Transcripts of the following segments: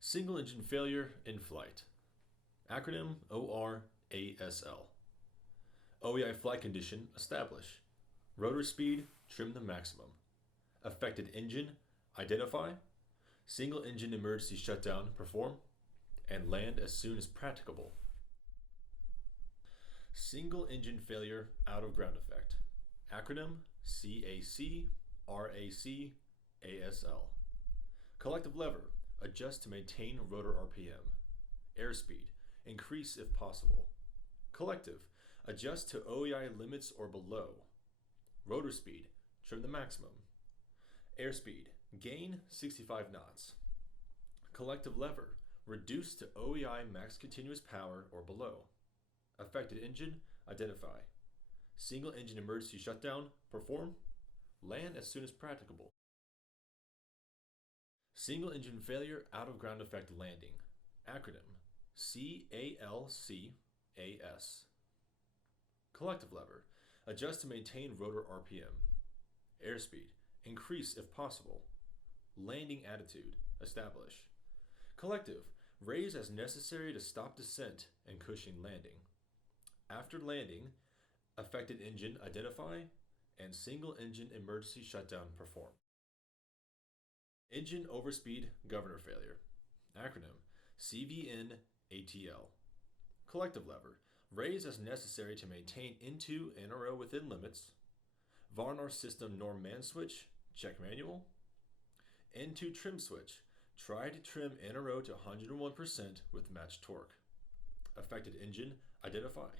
Single engine failure in flight. Acronym ORASL. OEI flight condition establish. Rotor speed trim the maximum. Affected engine identify. Single engine emergency shutdown perform. And land as soon as practicable. Single engine failure out of ground effect. Acronym CACRACASL. Collective lever adjust to maintain rotor RPM. Airspeed increase if possible. Collective adjust to OEI limits or below. Rotor speed trim the maximum. Airspeed gain 65 knots. Collective lever reduce to OEI max continuous power or below. Affected engine identify. Single engine emergency shutdown perform. Land as soon as practicable. Single engine failure out of ground effect landing. Acronym CALCAS. Collective lever adjust to maintain rotor RPM. Airspeed increase if possible. Landing attitude establish. Collective raise as necessary to stop descent and cushion landing. After landing, affected engine identify and single engine emergency shutdown perform. Engine overspeed governor failure. Acronym CVNATL. Collective lever raise as necessary to maintain into NRO within limits. Varnar system norm man switch check manual. N2 trim switch try to trim NRO to 101% with matched torque. Affected engine identify.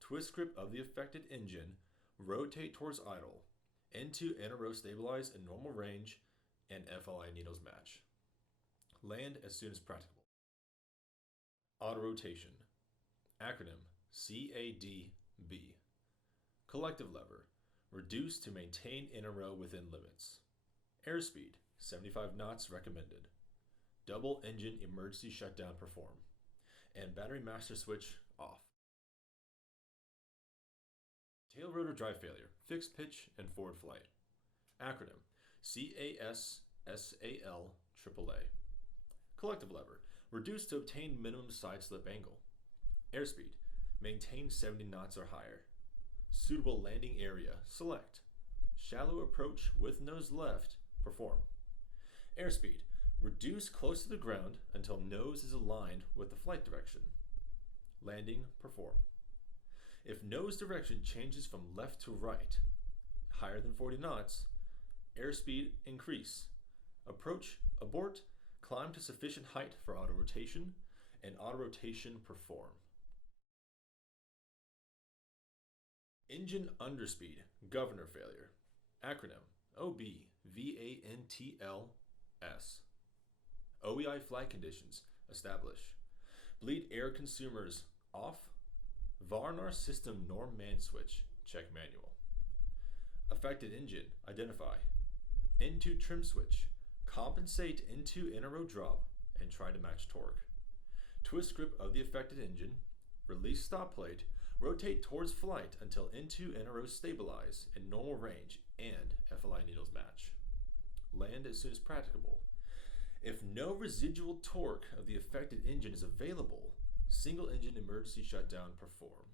Twist grip of the affected engine, rotate towards idle. N2 NRO stabilize in normal range and FLI needles match. Land as soon as practicable. Auto rotation. Acronym CADB. Collective lever reduce to maintain NRO within limits. Airspeed 75 knots recommended. Double engine emergency shutdown perform. And battery master switch off. Tail rotor drive failure, fixed pitch, and forward flight. Acronym CASSAL AAA. Collective lever reduce to obtain minimum side slip angle. Airspeed maintain 70 knots or higher. Suitable landing area select. Shallow approach with nose left perform. Airspeed reduce close to the ground until nose is aligned with the flight direction. Landing perform. If nose direction changes from left to right, higher than 40 knots, airspeed increase. Approach, abort, climb to sufficient height for auto rotation, and auto rotation perform. Engine underspeed, governor failure. Acronym OBVANTLS. OEI flight conditions establish. Bleed air consumers off. Varnar system norm man switch check manual. Affected engine identify. N2 trim switch compensate into NRO drop and try to match torque. Twist grip of the affected engine. Release stop plate. Rotate towards flight until N2 NRO stabilize in normal range and FLI needles match. Land as soon as practicable. If no residual torque of the affected engine is available, single engine emergency shutdown perform.